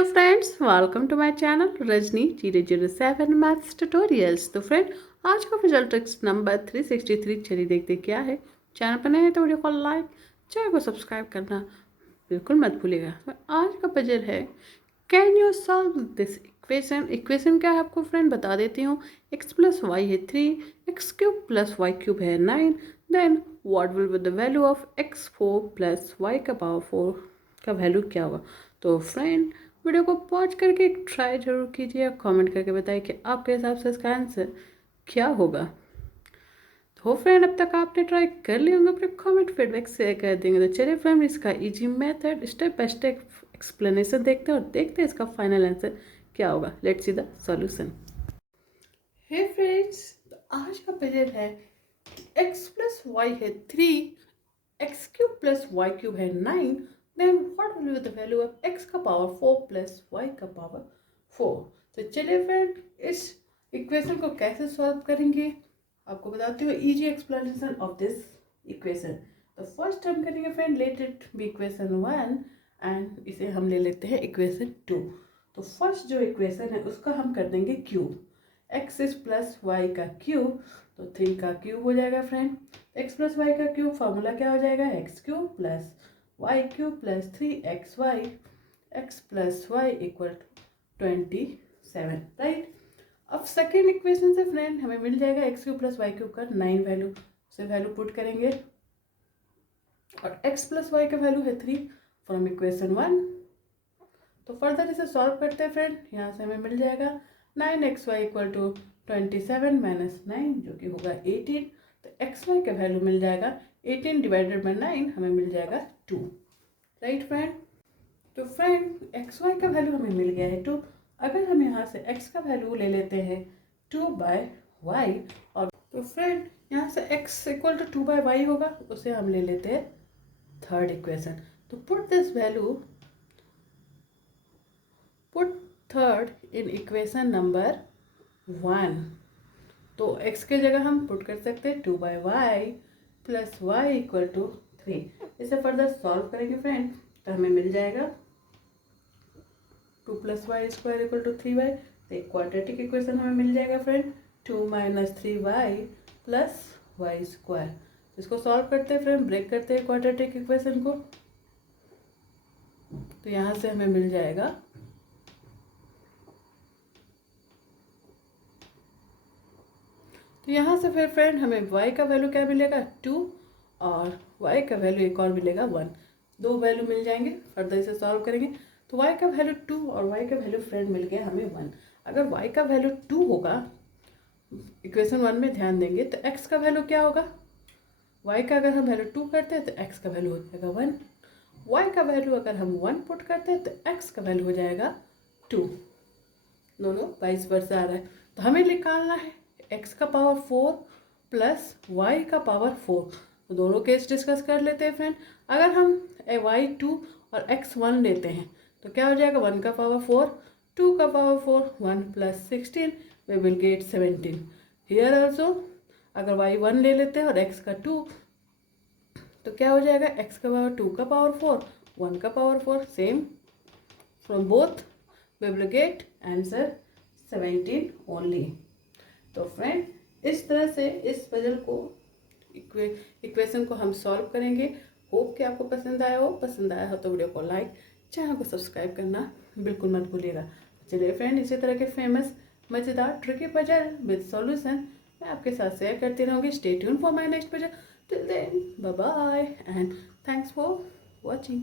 Hello friends, welcome to my channel Rajni 007 maths tutorials. तो friend, आज का पजल ट्रिक्स नंबर 363। चलिए देखते क्या है। चैनल पर नए हैं तो वीडियो को लाइक, चैनल को सब्सक्राइब करना बिल्कुल मत भूलिएगा। तो आज का पजल है, can you solve this equation. Equation क्या है आपको फ्रेंड बता देती हूँ। x प्लस वाई है 3, x cube plus y cube है 9, then what will be the value of x4 plus y का पावर 4 का वैल्यू क्या होगा। तो फ्रेंड, वीडियो को पॉज करके एक ट्राई जरूर कीजिए और कमेंट करके बताइए कि आपके हिसाब से इसका आंसर क्या होगा। तो फ्रेंड, अब तक आपने ट्राई कर लिए होंगे, अपने कमेंट फीडबैक शेयर कर देंगे। तो चलिए फ्रेंड, इसका easy method step by step explanation देखते हैं और देखते हैं इसका फाइनल आंसर क्या होगा। Let's see the solution. Hey friends, तो आज का पजल है, x प्लस वाई है 3, x cube plus y cube है 9, then what will be the value of x का पावर 4 प्लस y का पावर 4। तो चलिए फ्रेंड, इस इक्वेशन को कैसे सॉल्व करेंगे आपको बताती हूँ। Easy explanation of this equation. तो फर्स्ट हम करेंगे friend, let it be equation 1 and इसे हम ले लेते हैं इक्वेशन 2। तो फर्स्ट जो इक्वेशन है उसका हम कर देंगे cube. X is plus y का क्यूब, तो 3 का क्यूब हो जाएगा फ्रेंड। एक्स प्लस वाई का क्यूब फॉर्मूला क्या हो जाएगा, x cube plus y cube plus 3xy, x plus y equal 27, right. अब सेकेंड इक्वेशन से फ्रेंड हमें मिल जाएगा x cube plus y cube का 9 वैल्यू, उसे वैल्यू पुट करेंगे और एक्स प्लस वाई का वैल्यू है 3 फ्रॉम इक्वेशन 1। तो फर्दर इसे सॉल्व करते हैं फ्रेंड, यहाँ से हमें मिल जाएगा 9xy इक्वल टू 27 माइनस 9 जो कि होगा 18। तो एक्स वाई का वैल्यू मिल जाएगा 18 डिवाइडेड बाई 9 हमें मिल जाएगा 2, राइट फ्रेंड। तो फ्रेंड, एक्स वाई का वैल्यू हमें मिल गया है 2। अगर हम यहाँ से x का वैल्यू ले लेते हैं 2/y, और तो फ्रेंड यहाँ से x इक्वल टू 2/y होगा, उसे हम ले लेते हैं थर्ड इक्वेशन। तो put this value, put third in equation number 1। तो x के जगह हम पुट कर सकते हैं 2/y plus y equal to 3। इसे फर्दर सॉल्व करेंगे फ्रेंड, तो हमें मिल जाएगा 2 plus y square equal to 3y। तो एक क्वाड्रेटिक इक्वेशन हमें मिल जाएगा friend, 2 minus 3y plus y square. इसको सॉल्व करते हैं फ्रेंड, ब्रेक करते हैं क्वाड्रेटिक इक्वेशन को। तो यहाँ से हमें मिल जाएगा, तो यहाँ से फिर फ्रेंड हमें y का वैल्यू क्या मिलेगा 2 और y का वैल्यू एक और मिलेगा 1। दो वैल्यू मिल जाएंगे, फर्दर इसे सॉल्व करेंगे। तो y का वैल्यू 2 और y का वैल्यू फ्रेंड मिल गया हमें 1। अगर y का वैल्यू 2 होगा, इक्वेशन 1 में ध्यान देंगे, तो x का वैल्यू क्या होगा, y का अगर हम वैल्यू 2 करते हैं तो x का वैल्यू हो जाएगा 1। y का वैल्यू अगर हम 1 पुट करते हैं तो x का वैल्यू हो जाएगा 2। दोनों वाइस वर्सा आ रहा है। तो हमें निकालना है x का पावर 4 प्लस y का पावर 4। तो दोनों केस डिस्कस कर लेते हैं फ्रेंड। अगर हम y 2 और x 1 लेते हैं तो क्या हो जाएगा, 1 का पावर 4, 2 का power 4, 1 plus 16 we will get 17। Here also अगर y 1 ले लेते हैं और x का 2, तो क्या हो जाएगा, x का पावर 2 का पावर 4, 1 का power 4, same from both we will get answer 17 only. तो फ्रेंड, इस तरह से इस पजल को इक्वेशन को हम सॉल्व करेंगे। होप कि आपको पसंद आया हो। पसंद आया हो तो वीडियो को लाइक, चैनल को सब्सक्राइब करना बिल्कुल मत भूलिएगा। चलिए फ्रेंड, इसी तरह के फेमस मज़ेदार ट्रिकी पजल विद सॉल्यूशन मैं आपके साथ शेयर करती रहूँगी। Stay tune for my next puzzle. Till then, bye bye and thanks for watching.